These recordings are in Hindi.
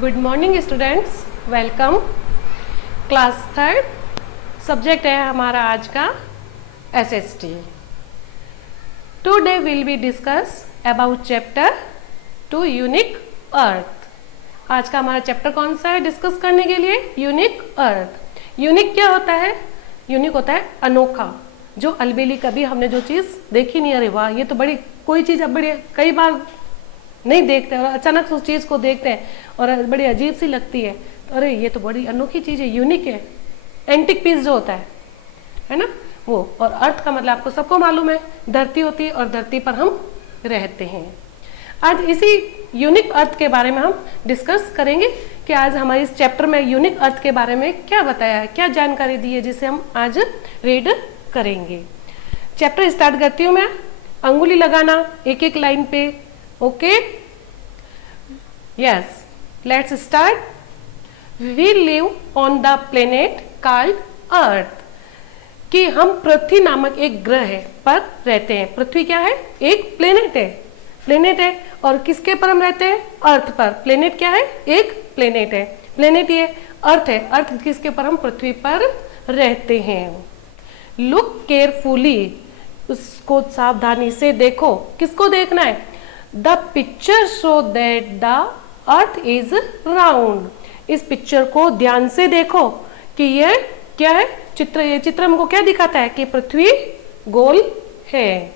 Good morning students, welcome. Class third, subject है हमारा आज का SST. Today will be discuss about chapter 2 unique earth. आज का हमारा चैप्टर कौन सा है डिस्कस करने के लिए? यूनिक अर्थ। यूनिक क्या होता है? यूनिक होता है अनोखा, जो अलबेली कभी हमने जो चीज़ देखी नहीं, अरे वाह ये तो बड़ी कोई चीज़ अब बड़ी कई बार नहीं देखते और अचानक उस चीज़ को देखते हैं और बड़ी अजीब सी लगती है, तो अरे ये तो बड़ी अनोखी चीज़ है, यूनिक है। एंटिक पीस जो होता है ना वो। और अर्थ का मतलब आपको सबको मालूम है, धरती होती है और धरती पर हम रहते हैं। आज इसी यूनिक अर्थ के बारे में हम डिस्कस करेंगे कि आज हमारे इस चैप्टर में यूनिक अर्थ के बारे में क्या बताया है, क्या जानकारी दी है, जिसे हम आज रीड करेंगे। चैप्टर स्टार्ट करती हूँ मैं। अंगुली लगाना एक एक लाइन पे। Okay, yes, let's start. We live on the planet called earth, कि हम पृथ्वी नामक एक ग्रह पर रहते हैं। पृथ्वी क्या है? एक प्लेनेट है। प्लेनेट है और किसके पर हम रहते हैं? अर्थ पर। प्लेनेट क्या है? एक प्लेनेट है। प्लेनेट ये अर्थ है। अर्थ किसके पर? हम पृथ्वी पर रहते हैं। लुक केयरफुली, उसको सावधानी से देखो। किसको देखना है? The picture show that the earth is round. इस पिक्चर को ध्यान से देखो कि यह क्या है? चित्र। ये चित्र हमको क्या दिखाता है? कि पृथ्वी गोल है।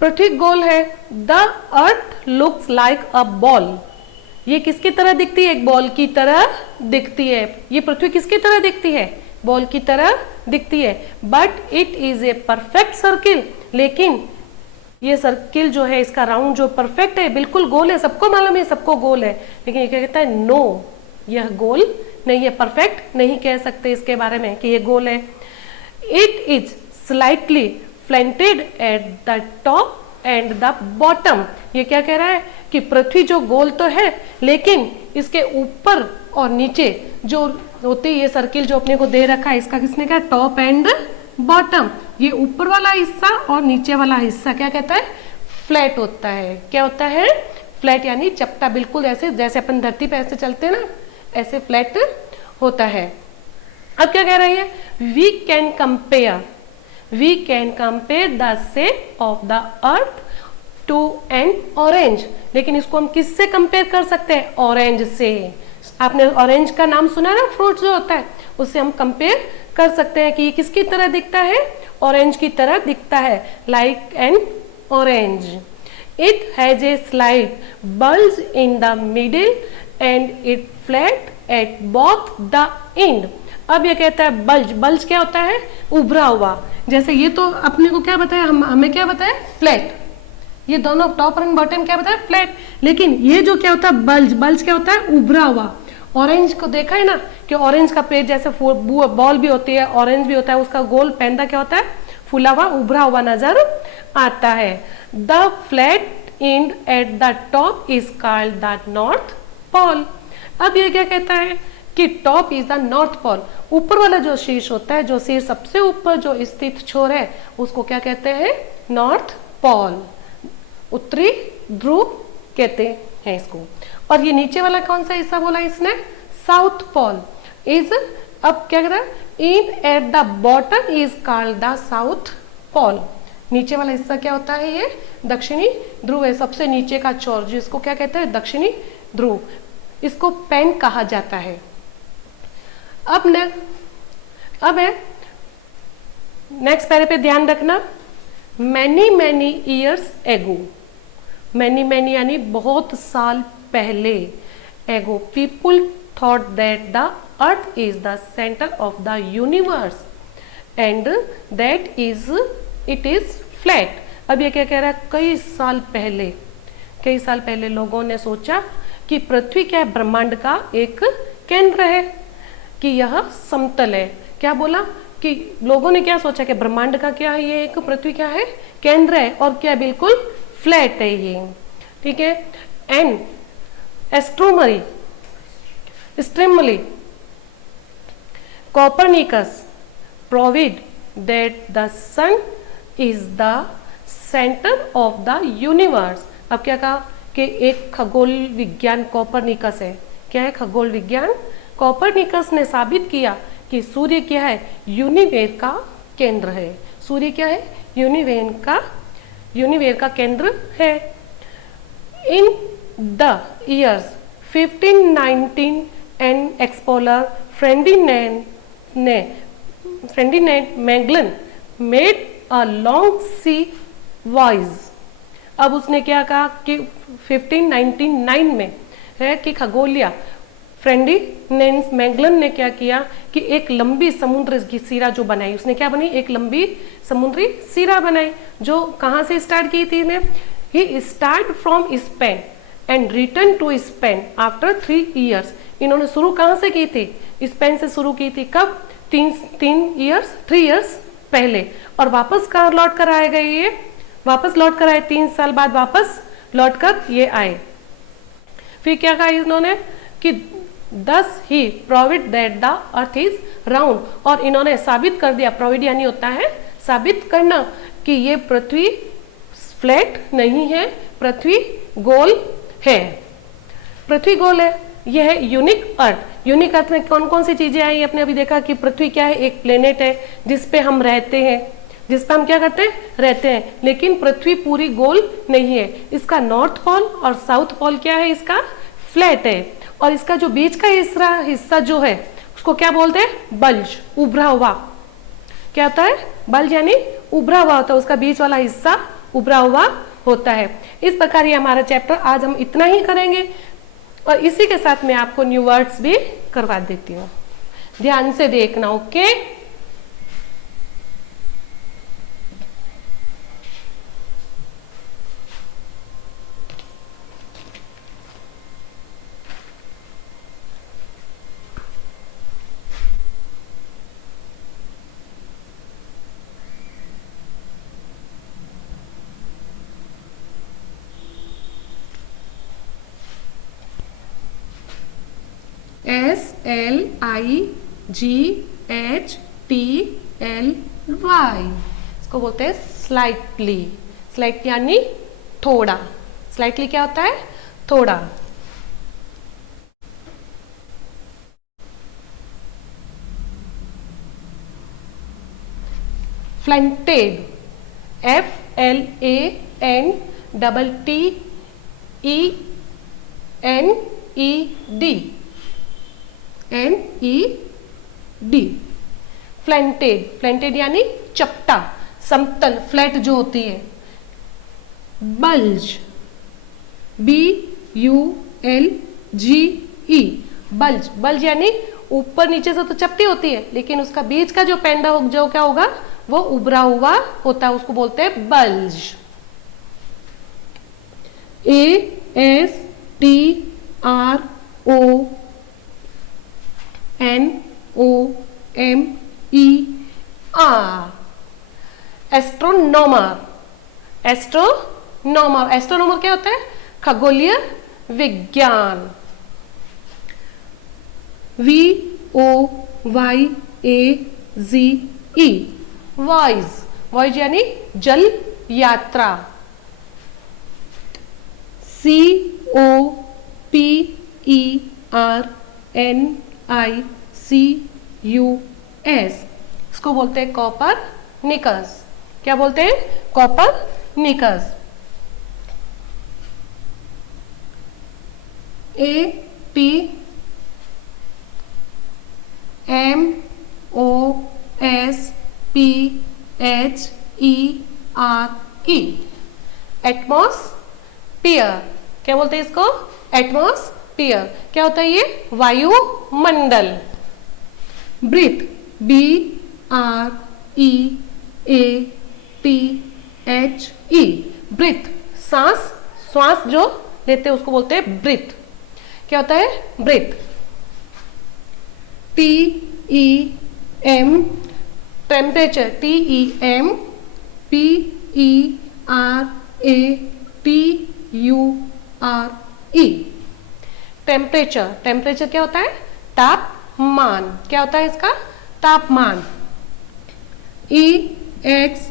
पृथ्वी गोल है। The earth looks like a ball. ये किसकी तरह दिखती है? एक बॉल की तरह दिखती है। ये पृथ्वी किसकी तरह दिखती है? बॉल की तरह दिखती है। But it is a perfect circle, लेकिन ये सर्किल जो है, इसका राउंड जो परफेक्ट है, बिल्कुल गोल है। सबको मालूम है सबको गोल है, लेकिन ये क्या कहता है? नो, यह गोल नहीं है, परफेक्ट नहीं कह सकते इसके बारे में कि ये गोल है। It is slightly flattened at the top and the bottom. ये क्या कह रहा है? कि पृथ्वी जो गोल तो है, लेकिन इसके ऊपर और नीचे जो होती है, ये सर्किल जो अपने को दे रखा है, इसका किसने कहा? Top and bottom. ये ऊपर वाला हिस्सा और नीचे वाला हिस्सा क्या कहता है? फ्लैट होता है। क्या होता है? फ्लैट, यानी चपटा, बिल्कुल ऐसे जैसे अपन धरती पे ऐसे चलते हैं ना, ऐसे फ्लैट होता है। अब क्या कह रही है? We can compare the shape of the earth to an orange. लेकिन इसको हम किससे कंपेयर कर सकते हैं? ऑरेंज से। आपने ऑरेंज का नाम सुना ना, फ्रूट जो होता है, उससे हम कंपेयर कर सकते हैं कि ये किसकी तरह दिखता है? ऑरेंज की तरह दिखता है। Like an orange. It has a slight bulge in the middle and it flat at both the end. अब ये कहता है बल्ज। बल्ज क्या होता है? उभरा हुआ। जैसे ये तो अपने को क्या बताया? हमें क्या बताया? फ्लैट। ये दोनों टॉप और बॉटम क्या बताया? फ्लैट। लेकिन ये जो क्या होता है? बल्ज। बल्ज क्या होता है? उभरा हुआ। ऑरेंज को देखा है ना कि ऑरेंज का पेड़ जैसे बॉल भी होती है, ऑरेंज भी होता है, उसका गोल पैंदा क्या होता है? फूला हुआ, उभरा हुआ नजर आता है। The flat end at the top is called the north pole. अब ये क्या कहता है? कि top is the north pole. ऊपर वाला जो शीर्ष होता है, जो शीर्ष सबसे ऊपर जो स्थित छोर है, उसको क्या कहते हैं? नॉर्थ पोल, उत्तरी ध्रुव कहते हैं इसको। और ये नीचे वाला कौन सा हिस्सा बोला इसने? साउथ पोल इज, अब क्या कह रहा है? In at the bottom is called the south pole. नीचे वाला हिस्सा क्या होता है? ये दक्षिणी ध्रुव है। सबसे नीचे का छोर जिसको क्या कहते हैं? दक्षिणी ध्रुव। इसको पेन कहा जाता है। अब है नेक्स्ट पैरे पे ध्यान रखना। Many years ago. मैनी यानी बहुत साल पहले। एगो people thought that the earth is the centre of the universe and that is it is flat. अब ये क्या कह रहा है? कई साल पहले लोगों ने सोचा कि पृथ्वी क्या है? ब्रह्मांड का एक केंद्र है, कि यह समतल है। क्या बोला? कि लोगों ने क्या सोचा कि ब्रह्मांड का क्या है? ये एक पृथ्वी क्या है? केंद्र है और क्या बिल्कुल फ्लैट है ये। ठीक है। And Extremely, Copernicus proved that the sun is the center of the universe। अब क्या कहा? कि एक खगोल विज्ञान कोपरनिकस है। क्या है खगोल विज्ञान? कोपरनिकस ने साबित किया कि सूर्य क्या है? यूनिवेर का केंद्र है। सूर्य क्या है? यूनिवेर का केंद्र है। In the years 1519 an explorer Ferdinand Magellan made a long sea voyage. अब उसने क्या कहा कि 1599 में है कि खगोलिया फ्रेडिनेंड मैगलन ने क्या किया कि एक लंबी समुद्र की सिरा जो बनाई, उसने क्या बनाई? एक लंबी समुद्री सिरा बनाई। जो कहाँ से स्टार्ट की थी ने? He start from Spain and return to Spain after 3 years. इन्होंने शुरू कहाँ से की थी? स्पेन से शुरू की थी। कब? 3 ईयर्स पहले। और वापस कहाँ लौट कर आए गए? ये वापस लौट कर आए 3 साल बाद, वापस लौट कर ये आए। फिर क्या कहा इन्होंने कि thus he proved that the earth is round. और इन्होंने साबित कर दिया, प्रोविड यानी होता है साबित करना, कि ये पृथ्वी फ्लैट नहीं है, पृथ्वी गोल है। पृथ्वी गोल है। यह है यूनिक अर्थ। यूनिक अर्थ में कौन कौन सी चीजें आई? आपने अभी देखा कि पृथ्वी क्या है? एक प्लेनेट है जिसपे हम रहते हैं, जिसपे हम क्या करते हैं? रहते हैं। लेकिन पृथ्वी पूरी गोल नहीं है। इसका नॉर्थ पोल और साउथ पोल क्या है? इसका फ्लैट है। और इसका जो बीच का हिस्सा जो है उसको क्या बोलते हैं? बल्ज, उभरा हुआ। क्या होता है? बल्ज यानी उभरा हुआ होता है, उसका बीच वाला हिस्सा उभरा हुआ होता है। इस प्रकार ये हमारा चैप्टर आज हम इतना ही करेंगे। और इसी के साथ मैं आपको न्यू वर्ड्स भी करवा देती हूँ, ध्यान से देखना। ओके, SLIGHTLY, इसको बोलते हैं स्लाइटली। स्लाइटली यानी थोड़ा। स्लाइटली क्या होता है? थोड़ा। फ्लैंटेड, FLANTENED। फ्लैंटेड, फ्लैंटेड यानी चपटा, समतल, फ्लैट जो होती है। Bulge, BULGE, bulge. बल्ज यानी ऊपर नीचे से तो चपटी होती है, लेकिन उसका बीच का जो पेंडा हो, जो क्या होगा? वो उभरा हुआ होता है, उसको बोलते हैं bulge. ASTRONOMER, astronomer. Astronomer, astronomer क्या होता है? खगोलीय विज्ञान। VOYAGE, wise. वॉइज यानी जल यात्रा। COPERNICUS, इसको बोलते हैं कोपरनिकस। क्या बोलते हैं? कोपरनिकस। ATMOSPHERE, atmosphere. क्या बोलते हैं इसको? एटमॉस्फियर। क्या होता है ये? वायुमंडल। ब्रीथ, BREATHE, ब्रीथ, सांस। श्वास जो लेते हैं उसको बोलते हैं ब्रीथ। क्या होता है? Breath. TEM, temperature, TEMPERATURE, temperature. Temperature क्या होता है? तापमान। क्या होता है इसका? तापमान। EXTERMELY,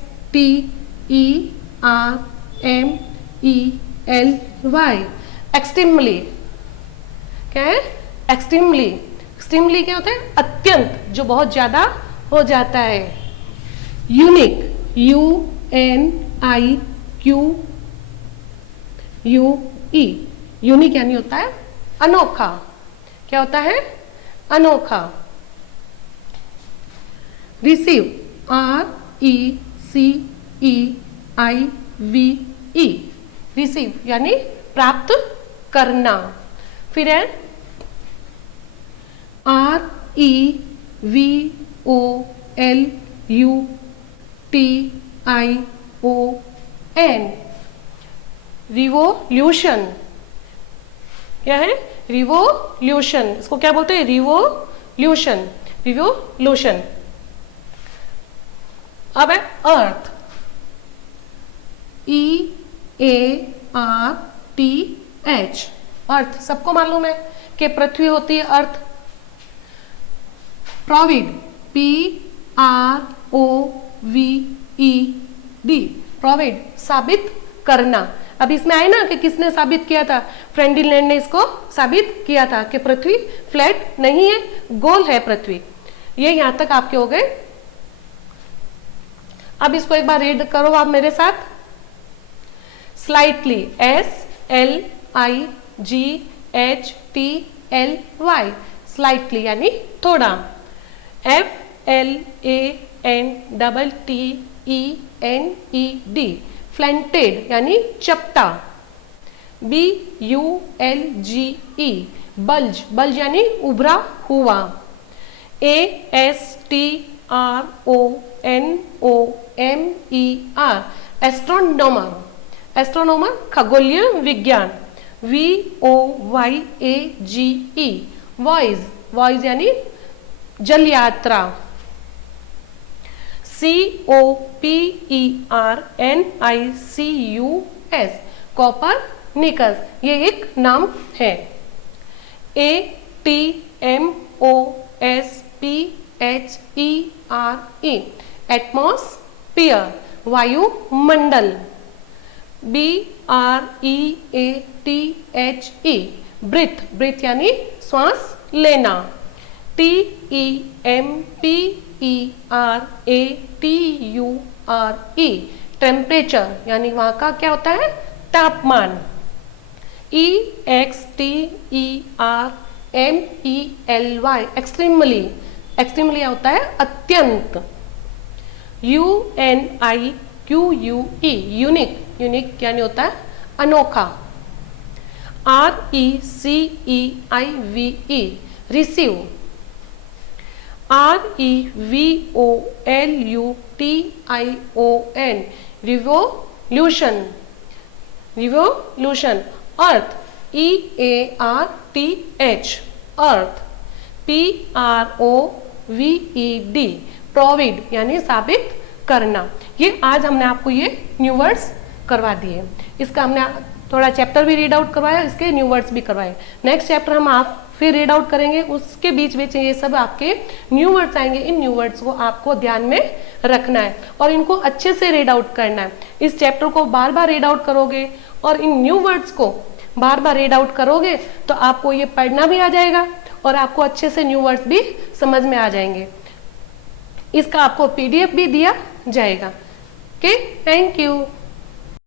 एक्सट्रीमली, क्या है? एक्सट्रीमली। एक्सट्रीमली क्या होता है? अत्यंत, जो बहुत ज्यादा हो जाता है। यूनिक, UNIQUE, यूनिक यानी होता है अनोखा। क्या होता है? अनोखा। रिसीव, RECEIVE, रिसीव यानी प्राप्त करना। फिर है REVOLUTION, रिवोल्यूशन। क्या है? रिवोल्यूशन। इसको क्या बोलते हैं? Revolution, revolution. अब है अर्थ, EARTH, अर्थ। सबको मालूम है कि पृथ्वी होती है अर्थ। प्रोविड, PROVED, प्रोविड, साबित करना। अब इसमें आए ना कि किसने साबित किया था? फ्रेंडलैंड ने इसको साबित किया था कि पृथ्वी फ्लैट नहीं है, गोल है पृथ्वी। ये यहां तक आपके हो गए। अब इसको एक बार रीड करो आप मेरे साथ। स्लाइटली, SLIGHTLY, स्लाइटली यानी थोड़ा। FLANTED, फ्लैंटेड यानी चपटा। BULGE, बल्ज, बल्ज यानी उभरा हुआ। ASTRONOMER, एस्ट्रोनॉमर, एस्ट्रोनॉमर खगोलीय विज्ञान। VOYAGE, वॉइज, वॉइज यानी जल यात्रा। COPERNICUS, कॉपरनिकस, ये एक नाम है। ATMOSPHERE, एटमॉस्फियर, वायुमंडल। BREATHE, ब्रीथ, ब्रीथ यानी श्वास लेना। TEMPERATURE, टेम्परेचर यानी वहां का क्या होता है? तापमान। EXTERMELY, एक्सट्रीमली, एक्सट्रीमली होता है अत्यंत। UNIQUE, यूनिक, यूनिक यानी होता है अनोखा। RECEIVE, receive. REVOLUTION, revolution, revolution. Earth, EARTH, earth. PROVED, proved यानी साबित करना। ये आज हमने आपको ये न्यू वर्ड्स करवा दिए। इसका हमने थोड़ा चैप्टर भी रीड आउट करवाया, इसके न्यू वर्ड्स भी करवाए। नेक्स्ट चैप्टर हम आप फिर रीड आउट करेंगे, उसके बीच बीच ये सब आपके न्यू वर्ड्स आएंगे। इन न्यू वर्ड्स को आपको ध्यान में रखना है और इनको अच्छे से रीड आउट करना है। इस चैप्टर को बार बार रीड आउट करोगे और इन न्यू वर्ड्स को बार बार रीड आउट करोगे तो आपको ये पढ़ना भी आ जाएगा और आपको अच्छे से न्यू वर्ड्स भी समझ में आ जाएंगे। इसका आपको PDF भी दिया जाएगा। Okay, thank you.